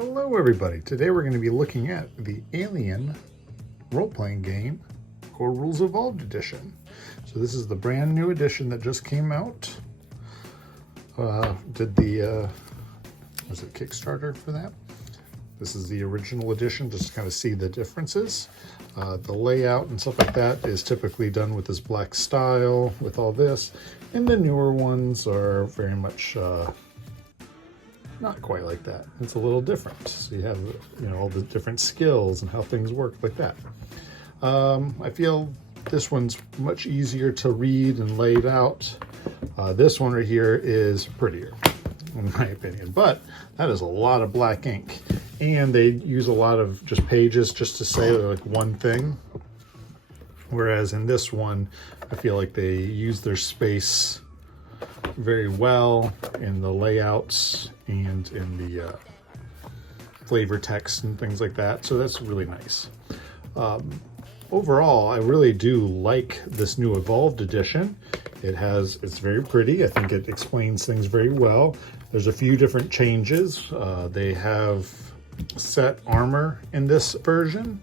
Hello everybody, today we're going to be looking at the Alien role-playing game Core Rules Evolved edition. So this is the brand new edition that just came out. Did the, was it Kickstarter for that? This is the original edition, just to kind of see the differences. The layout and stuff like that is typically done with this black style, with all this. And the newer ones are very much not quite like that. It's a little different. So you have, all the different skills and how things work like that. I feel this one's much easier to read and laid out. This one right here is prettier, in my opinion, but that is a lot of black ink. And they use a lot of just pages just to say like one thing. Whereas in this one, I feel like they use their space very well in the layouts and in the flavor text and things like that. So that's really nice. Overall, I really do like this new Evolved edition. It's very pretty. I think it explains things very well. There's a few different changes. They have set armor in this version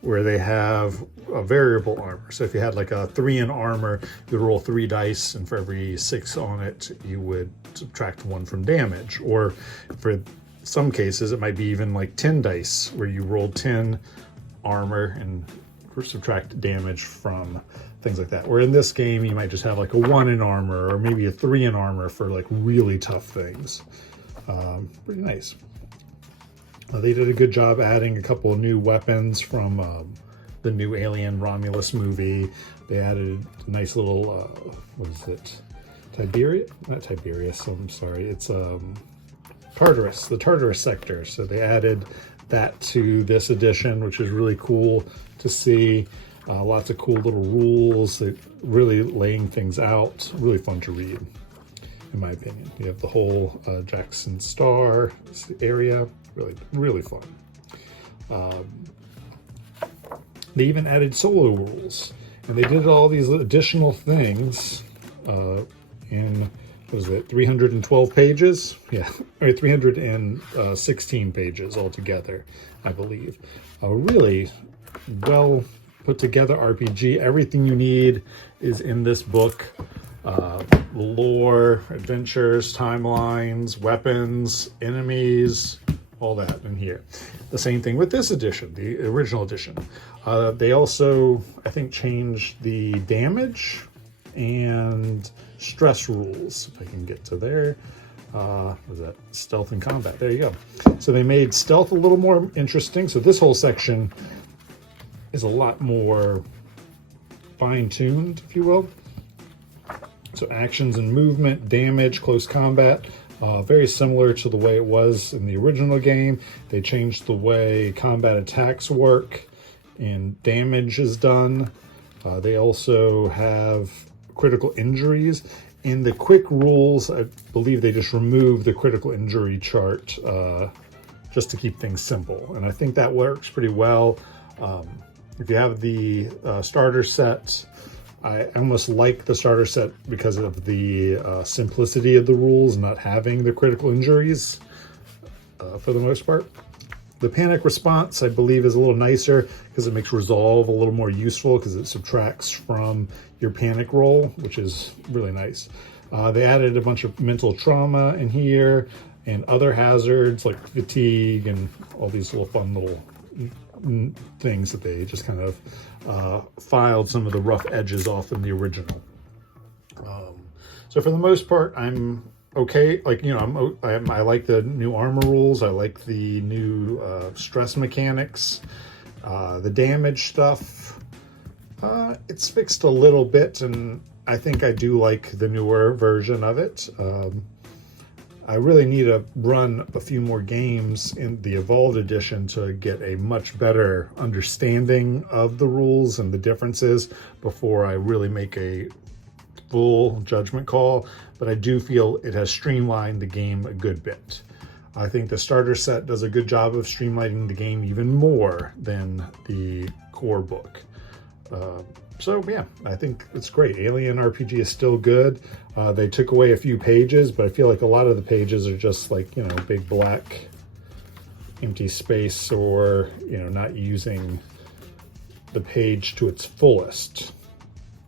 where they have a variable armor. So if you had like a 3 in armor, you would roll 3 dice, and for every 6 on it, you would subtract 1 from damage. Or for some cases, it might be even like 10 dice where you roll 10 armor and subtract damage from things like that. Where in this game, you might just have like a 1 in armor or maybe a 3 in armor for like really tough things. Pretty nice. They did a good job adding a couple of new weapons from the new Alien Romulus movie. They added a nice little, what is it? Tiberius? Not Tiberius, I'm sorry. It's Tartarus, the Tartarus sector. So they added that to this edition, which is really cool to see. Lots of cool little rules, really laying things out. Really fun to read, in my opinion. You have the whole Jackson Star area. Really fun. They even added solo rules, and they did all these additional things in, what is it, 312 pages? Yeah, or 316 pages altogether, I believe. Really well put together RPG. Everything you need is in this book. Lore, adventures, timelines, weapons, enemies, all that in here. The same thing with this edition, the original edition. They also, I think, changed the damage and stress rules. If I can get to there. What is that? Stealth and combat. There you go. So they made stealth a little more interesting. So this whole section is a lot more fine-tuned, if you will. So actions and movement, damage, close combat. Very similar to the way it was in the original game. They changed the way combat attacks work and damage is done. They also have critical injuries. In the quick rules, I believe they just removed the critical injury chart just to keep things simple. And I think that works pretty well. If you have the starter set, I almost like the starter set because of the simplicity of the rules, not having the critical injuries for the most part. The panic response, I believe, is a little nicer because it makes resolve a little more useful because it subtracts from your panic roll, which is really nice. They added a bunch of mental trauma in here and other hazards like fatigue and all these little fun little things that they just kind of filed some of the rough edges off in the original. So for the most part, I'm okay. Like, I like the new armor rules. I like the new stress mechanics, the damage stuff. It's fixed a little bit, and I think I do like the newer version of it. I really need to run a few more games in the Evolved edition to get a much better understanding of the rules and the differences before I really make a full judgment call. But I do feel it has streamlined the game a good bit. I think the starter set does a good job of streamlining the game even more than the core book. So yeah, I think it's great. Alien RPG is still good. They took away a few pages, but I feel like a lot of the pages are just like, big black empty space or, you know, not using the page to its fullest.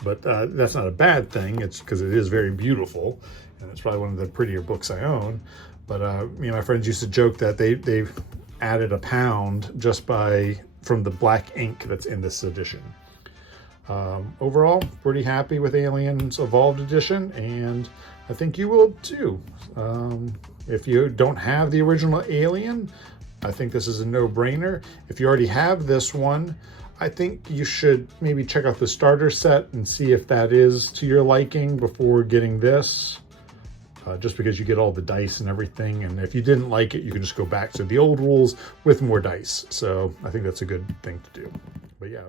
But that's not a bad thing. It's because it is very beautiful, and it's probably one of the prettier books I own. But me and my friends used to joke that they've added a pound just from the black ink that's in this edition. Overall, pretty happy with Aliens Evolved Edition, and I think you will too. If you don't have the original Alien, I think this is a no-brainer. If you already have this one, I think you should maybe check out the starter set and see if that is to your liking before getting this. Just because you get all the dice and everything, and if you didn't like it, you can just go back to the old rules with more dice. So I think that's a good thing to do. But yeah.